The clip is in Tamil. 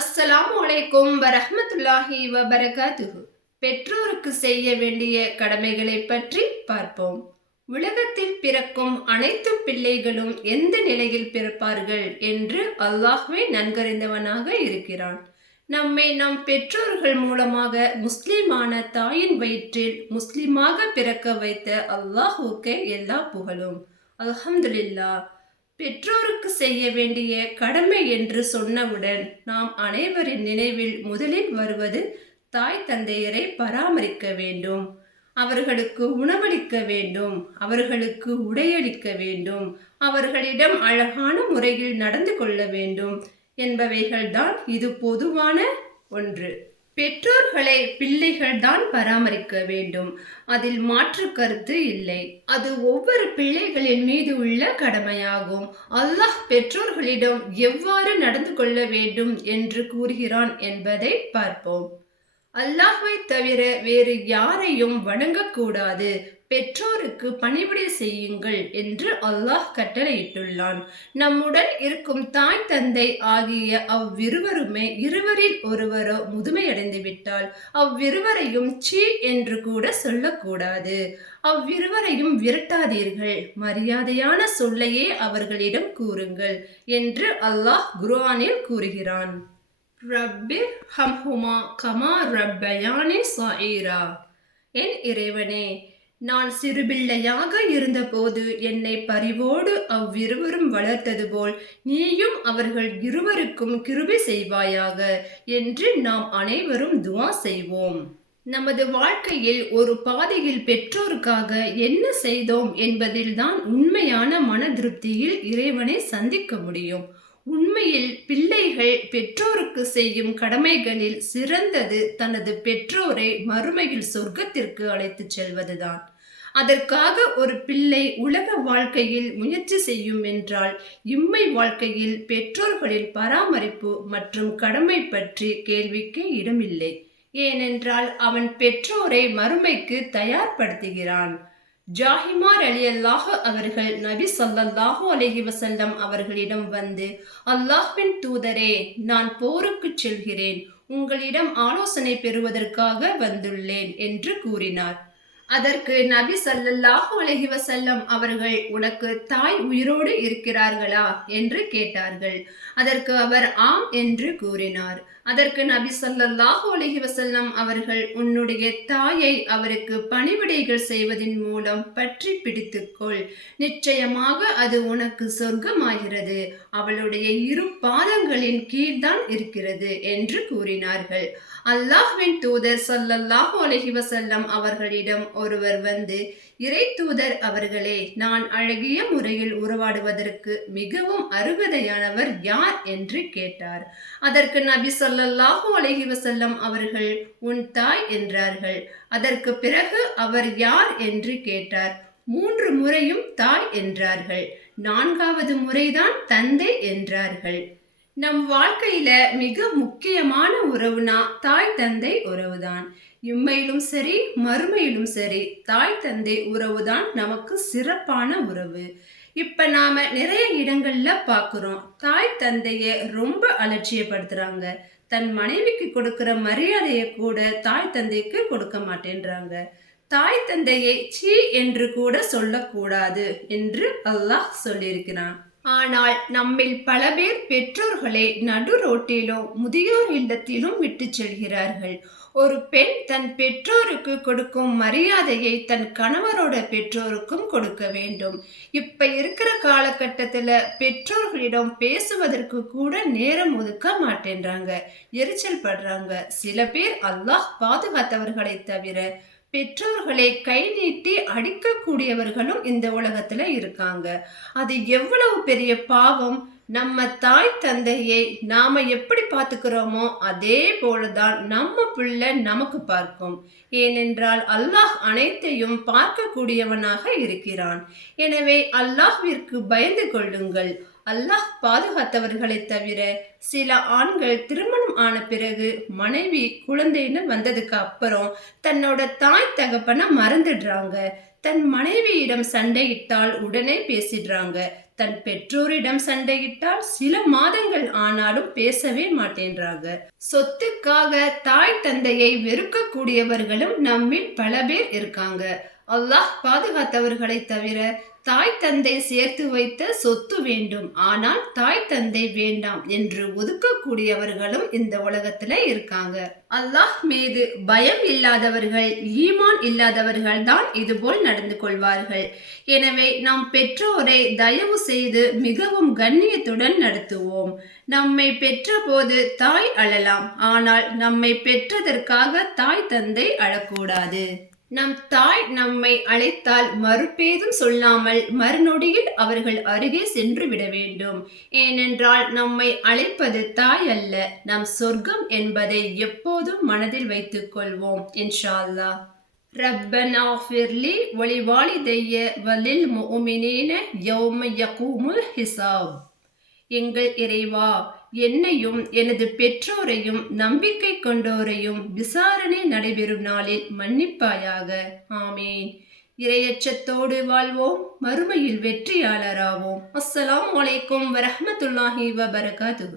அஸ்ஸலாமு அலைக்கும் வரஹ்மத்துல்லாஹி வபரகாத்துஹு. பெற்றோருக்கு செய்ய வேண்டிய கடமைகளை பற்றி பார்ப்போம். உலகத்தில் பிறக்கும் அனைத்து பிள்ளைகளும் எந்த நிலையில் பிறப்பார்கள் என்று அல்லாஹ்வே நன்கறிந்தவனாக இருக்கிறான். நம்மை நம் பெற்றோர்கள் மூலமாக முஸ்லிமான தாயின் வயிற்றில் முஸ்லிமாக பிறக்க வைத்த அல்லாஹ்வுக்கே எல்லா புகழும். அல்ஹம்துலில்லாஹ். பெற்றோருக்கு செய்ய வேண்டிய கடமை என்று சொன்னவுடன் நாம் அனைவரின் நினைவில் முதலில் வருவது தாய் தந்தையரை பராமரிக்க வேண்டும், அவர்களுக்கு உணவளிக்க வேண்டும், அவர்களுக்கு உடையளிக்க வேண்டும், அவர்களிடம் அழகான முறையில் நடந்து கொள்ள வேண்டும் என்பவைகள்தான் இது பொதுவான ஒன்று. பெற்றோர்களை பிள்ளைகள் தான் பராமரிக்க வேண்டும், அதில் மாற்று கருத்து இல்லை. அது ஒவ்வொரு பிள்ளைகளின் மீது உள்ள கடமையாகும். அல்லாஹ் பெற்றோர்களிடம் எவ்வாறு நடந்து கொள்ள வேண்டும் என்று கூறுகிறான் என்பதை பார்ப்போம். அல்லாஹ்வை தவிர வேறு யாரையும் வணங்கக்கூடாது, பெற்றோருக்கு பணிவிடை செய்யுங்கள் என்று அல்லாஹ் கட்டளையிட்டுள்ளான். நம்முடன் இருக்கும் தாய் தந்தை ஆகிய அவ்விருவருமே இருவரில் ஒருவரோ முதுமையடைந்து விட்டால் அவ்விருவரையும் சீ என்று கூட சொல்லக்கூடாது. அவ்விருவரையும் விரட்டாதீர்கள், மரியாதையான சொல்லையே அவர்களிடம் கூறுங்கள் என்று அல்லாஹ் குர்ஆனில் கூறுகிறான். ரப்பிர் ஹம்ஹுமா கமா ரப்பயானி ஸஈரா. என் இறைவனே, நான் சிறுபிள்ளையாக இருந்தபோது என்னை பரிவோடு அவ்விருவரும் வளர்த்தது போல் நீயும் அவர்கள் இருவருக்கும் கிருபை செய்வாயாக என்று நாம் அனைவரும் துஆ செய்வோம். நமது வாழ்க்கையில் ஒரு பாதையில் பெற்றோருக்காக என்ன செய்தோம் என்பதில்தான் உண்மையான மன திருப்தியில் இறைவனை சந்திக்க முடியும். உண்மையில் பிள்ளைகள் பெற்றோருக்கு செய்யும் கடமைகளில் சிறந்தது தனது பெற்றோரை மறுமையில் சொர்க்கத்திற்கு அழைத்துச் செல்வதுதான். அதற்காக ஒரு பிள்ளை உலக வாழ்க்கையில் முயற்சி செய்யும் என்றால் இம்மை வாழ்க்கையில் பெற்றோர்களின் பராமரிப்பு மற்றும் கடமை பற்றி கேள்விக்கு இடமில்லை. ஏனென்றால் அவன் பெற்றோரை மறுமைக்கு தயார்படுத்துகிறான். ஜாஹிமார் ரலியல்லாஹு அவர்கள் நபி ஸல்லல்லாஹு அலைஹி வஸல்லம் அவர்களிடம் வந்து, அல்லாஹ்வின் தூதரே, நான் போருக்குச் செல்கிறேன், உங்களிடம் ஆலோசனை பெறுவதற்காக வந்துள்ளேன் என்று கூறினார். அதற்கு நபி ஸல்லல்லாஹு அலைஹி வஸல்லம் அவர்கள், உனக்கு தாய் உயிரோடு இருக்கிறார்களா என்று கேட்டார்கள். அதற்கு அவர் ஆம் என்று கூறினார். அதற்கு நபி ஸல்லல்லாஹு அலைஹி வஸல்லம் அவர்கள், உன்னுடைய தாயை அவருக்கு பணிவிடைகள் செய்வதின் மூலம் பற்றி பிடித்துக்கொள், நிச்சயமாக அது உனக்கு சொர்க்கமாகிறது, அவளுடைய இரு பாதங்களின் கீழ்தான் இருக்கிறது என்று கூறினார்கள். அல்லாஹ்வின் தூதர் ஸல்லல்லாஹு அலைஹி வஸல்லம் அவர்களிடம் ஒருவர் வந்து, இறை தூதர் அவர்களே, நான் அழகிய முறையில் உறவாடுவதற்கு மிகவும் அருகதையானவர் யார் என்று கேட்டார். அதற்கு நபி ஸல்லல்லாஹு அலைஹி வஸல்லம் அவர்கள், உன் தாய் என்றார்கள். அதற்கு பிறகு அவர் யார் என்று கேட்டார். 3 முறையும் தாய் என்றார்கள். 4வது முறைதான் தந்தை என்றார்கள். நம் வாழ்க்கையில மிக முக்கியமான உறவுனா தாய் தந்தை உறவுதான். இம்மையிலும் சரி மறுமையிலும் சரி தாய் தந்தை உறவுதான் நமக்கு சிறப்பான உறவு. இப்ப நாம நிறைய இடங்கள்ல பாக்குறோம், தாய் தந்தைய ரொம்ப அலட்சியப்படுத்துறாங்க. தன் மனைவிக்கு கொடுக்கிற மரியாதையை கூட தாய் தந்தைக்கு கொடுக்க மாட்டேன்றாங்க. தாய் தந்தையை சீ என்று கூட சொல்லக்கூடாது என்று அல்லாஹ் சொல்லியிருக்கிறான். ஆனால் நம்மில் பல பேர் பெற்றோர்களை நடு ரோட்டிலும் முதியோர் இல்லத்திலும் விட்டு செல்கிறார்கள். ஒரு பெண் தன் பெற்றோருக்கு கொடுக்கும் மரியாதையை தன் கணவரோட பெற்றோருக்கும் கொடுக்க வேண்டும். இப்ப இருக்கிற காலகட்டத்துல பெற்றோர்களிடம் பேசுவதற்கு கூட நேரம் ஒதுக்க மாட்டேன்றாங்க, எரிச்சல் படுறாங்க. சில பேர் அல்லாஹ் பாதுகாத்தவர்களை தவிர பெற்றோர்களை கை நீட்டி அடிக்கக்கூடியவர்களும் இந்த உலகத்துல இருக்காங்க. அது எவ்வளவு பெரிய பாவம்! நம்ம தாய் தந்தையை நாம எப்படி பார்த்துக்கிறோமோ அதே போலதான் நம்ம பிள்ளை நமக்கு பார்க்கும். ஏனென்றால் அல்லாஹ் அனைத்தையும் பார்க்கக்கூடியவனாக இருக்கிறான். எனவே அல்லாஹ்விற்கு பயந்து கொள்ளுங்கள். அல்லாஹ் பாதுகாத்தவர்களை தவிர சில ஆண்கள் திருமணம் ஆன பிறகு மனைவி குழந்தைன்னு வந்ததுக்கு அப்புறம் தன்னோட தாய் தகப்பனை மறந்துடுறாங்க. தன் மனைவியிடம் சண்டையிட்டால் உடனே பேசிடுறாங்க. தன் பெற்றோரிடம் சண்டையிட்டால் சில மாதங்கள் ஆனாலும் பேசவே மாட்டேன்றாங்க. சொத்துக்காக தாய் தந்தையை வெறுக்கக்கூடியவர்களும் நம்மில் பல பேர் இருக்காங்க. அல்லாஹ் பாதுகாத்தவர்களை தவிர தாய் தந்தை சேர்த்து வைத்த சொத்து வேண்டும், ஆனால் தாய் தந்தை வேண்டாம் என்று ஒதுக்கக்கூடியவர்களும் இந்த உலகத்துல இருக்காங்க. அல்லாஹ் மீது பயம் இல்லாதவர்கள், ஈமான் இல்லாதவர்கள் தான் இதுபோல் நடந்து கொள்வார்கள். எனவே நாம் பெற்றோரை தயவு செய்து மிகவும் கண்ணியத்துடன் நடத்துவோம். நம்மை பெற்ற போது தாய் அழலாம், ஆனால் நம்மை பெற்றதற்காக தாய் தந்தை அழக்கூடாது. நம் தாய் நம்மை அழைத்தால் மறுபேதும் சொல்லாமல் மறுநொடியில் அவர்கள் அருகே சென்று விட வேண்டும். ஏனென்றால் நம்மை அழைப்பது தாய் அல்ல, நம் சொர்க்கம் என்பதை எப்போதும் மனதில் வைத்துக் கொள்வோம். இன்ஷா அல்லாஹ். ரப்பனா ஃபிர்லி வலிவாலிதைய வலில் முஃமினீன யௌம யகூமுல் ஹிசாப். எங்கள் இறைவா, என்னையும் எனது பெற்றோரையும் நம்பிக்கை கொண்டோரையும் விசாரணை நடைபெறும் நாளில் மன்னிப்பாயாக. ஆமீன். இறையச்சத்தோடு வாழ்வோம், மறுமையில் வெற்றியாளராவோம். அஸ்ஸலாமு அலைக்கும் வரஹ்மத்துல்லாஹி வபரகாத்துஹு.